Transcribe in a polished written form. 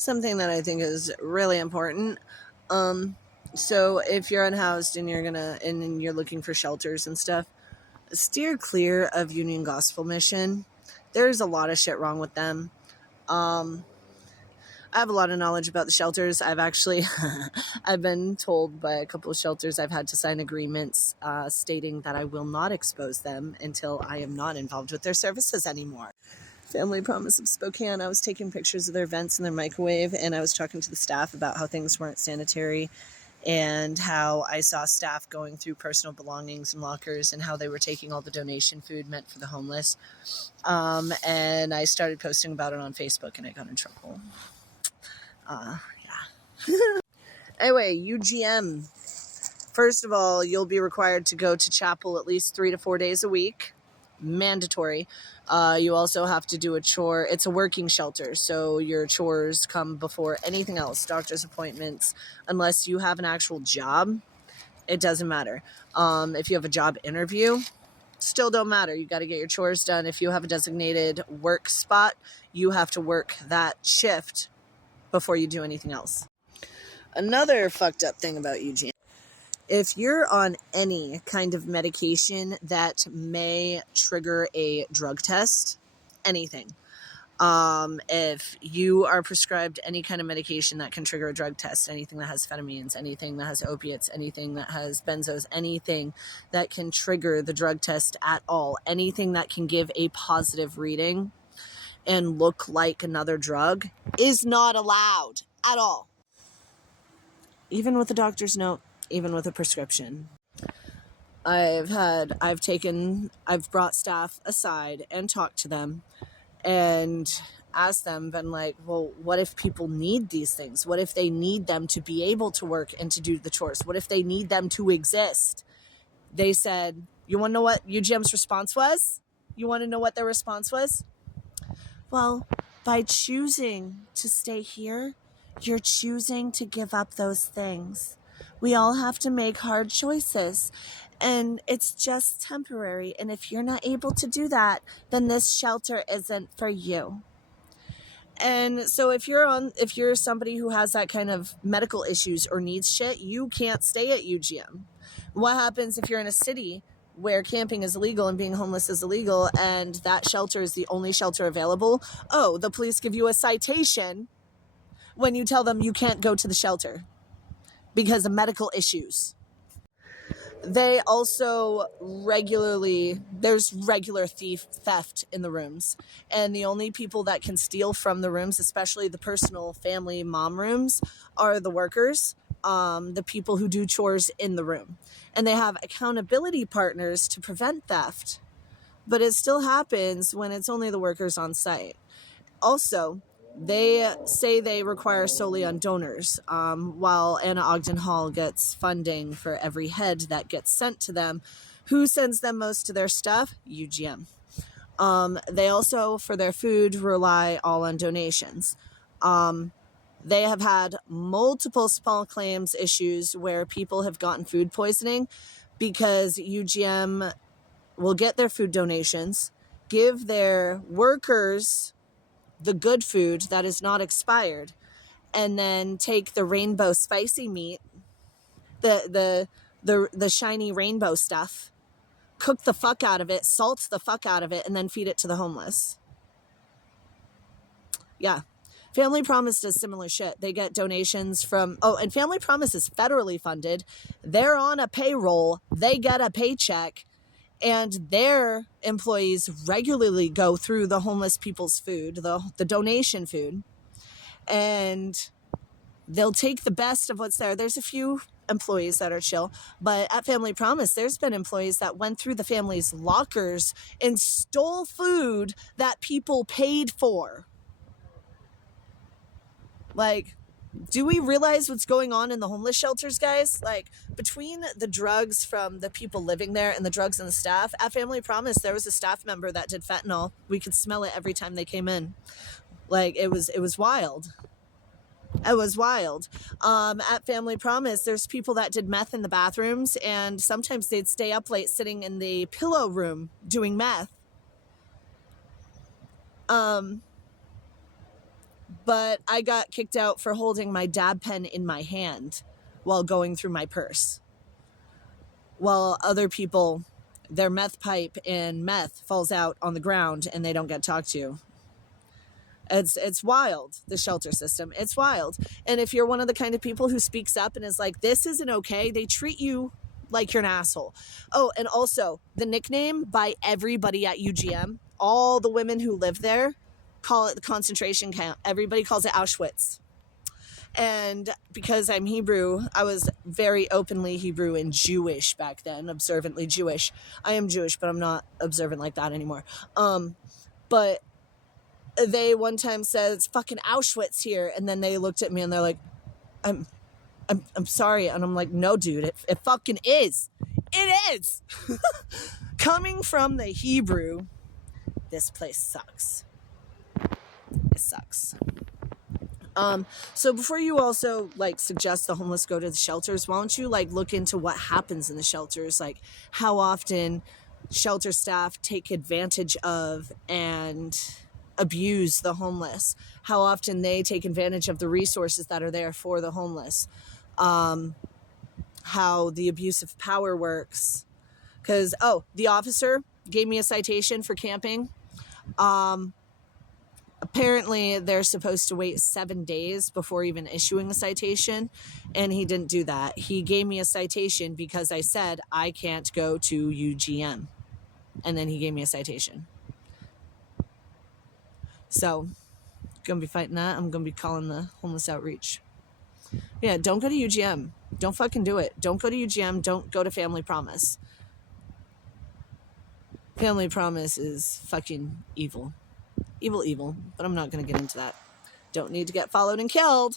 something that I think is really important. So if you're unhoused and you're looking for shelters and stuff, steer clear of Union Gospel Mission. There's a lot of shit wrong with them. I have a lot of knowledge about the shelters. I've actually, I've been told by a couple of shelters I've had to sign agreements stating that I will not expose them until I am not involved with their services anymore. Family Promise of Spokane, I was taking pictures of their vents and their microwave, and I was talking to the staff about how things weren't sanitary and how I saw staff going through personal belongings and lockers and how they were taking all the donation food meant for the homeless. And I started posting about it on Facebook, and I got in trouble. Yeah. Anyway, UGM. First of all, you'll be required to go to chapel at least 3 to 4 days a week. Mandatory. You also have to do a chore. It's a working shelter, so your chores come before anything else. Doctor's appointments, unless you have an actual job, it doesn't matter. If you have a job interview, still don't matter. You got to get your chores done. If you have a designated work spot, you have to work that shift before you do anything else. Another fucked up thing about UGM. If you're on any kind of medication that may trigger a drug test, anything. If you are prescribed any kind of medication that can trigger a drug test, anything that has amphetamines, anything that has opiates, anything that has benzos, anything that can trigger the drug test at all, anything that can give a positive reading and look like another drug is not allowed at all. Even with a doctor's note, even with a prescription. I've brought staff aside and talked to them and asked them, been like, well, what if people need these things? What if they need them to be able to work and to do the chores? What if they need them to exist? They said, you want to know what UGM's response was? You want to know what their response was? Well, by choosing to stay here, you're choosing to give up those things. We all have to make hard choices, and it's just temporary. And if you're not able to do that, then this shelter isn't for you. And so if you're somebody who has that kind of medical issues or needs shit, you can't stay at UGM. What happens if you're in a city where camping is illegal and being homeless is illegal and that shelter is the only shelter available? Oh, the police give you a citation when you tell them you can't go to the shelter because of medical issues. They also there's regular theft in the rooms. And the only people that can steal from the rooms, especially the personal family mom rooms, are the workers, the people who do chores in the room. And they have accountability partners to prevent theft. But it still happens when it's only the workers on site. Also, they say they require solely on donors, while Anna Ogden Hall gets funding for every head that gets sent to them. Who sends them most of their stuff? UGM. They also, for their food, rely all on donations. They have had multiple small claims issues where people have gotten food poisoning because UGM will get their food donations, give their workers the good food that is not expired, and then take the rainbow spicy meat, the shiny rainbow stuff, cook the fuck out of it, salt the fuck out of it, and then feed it to the homeless. Yeah. Family Promise does similar shit. They get donations from, and Family Promise is federally funded. They're on a payroll. They get a paycheck. And their employees regularly go through the homeless people's food, the donation food, and they'll take the best of what's there. There's a few employees that are chill, but at Family Promise, there's been employees that went through the family's lockers and stole food that people paid for. Like, do we realize what's going on in the homeless shelters, guys? Like, between the drugs from the people living there and the drugs and the staff, at Family Promise, there was a staff member that did fentanyl. We could smell it every time they came in. Like, it was wild. It was wild. At Family Promise, there's people that did meth in the bathrooms, and sometimes they'd stay up late sitting in the pillow room doing meth. But I got kicked out for holding my dab pen in my hand while going through my purse. While other people, their meth pipe and meth falls out on the ground and they don't get talked to. It's wild, the shelter system. It's wild. And if you're one of the kind of people who speaks up and is like, this isn't okay, they treat you like you're an asshole. Oh, and also the nickname by everybody at UGM, all the women who live there call it the concentration camp. Everybody calls it Auschwitz. And because I'm Hebrew, I was very openly Hebrew and Jewish back then, observantly Jewish. I am Jewish, but I'm not observant like that anymore. But they one time said, it's fucking Auschwitz here. And then they looked at me and they're like, I'm sorry. And I'm like, no, dude, it fucking is. It is. Coming from the Hebrew, this place sucks. It sucks. So before you also like suggest the homeless go to the shelters, why don't you like look into what happens in the shelters, like how often shelter staff take advantage of and abuse the homeless, how often they take advantage of the resources that are there for the homeless, how the abuse of power works. Because, the officer gave me a citation for camping. Apparently, they're supposed to wait 7 days before even issuing a citation, and he didn't do that. He gave me a citation because I said I can't go to UGM, and then he gave me a citation. So, gonna be fighting that. I'm gonna be calling the homeless outreach. Yeah, don't go to UGM. Don't fucking do it. Don't go to UGM. Don't go to Family Promise. Family Promise is fucking evil. Evil, but I'm not going to get into that. Don't need to get followed and killed.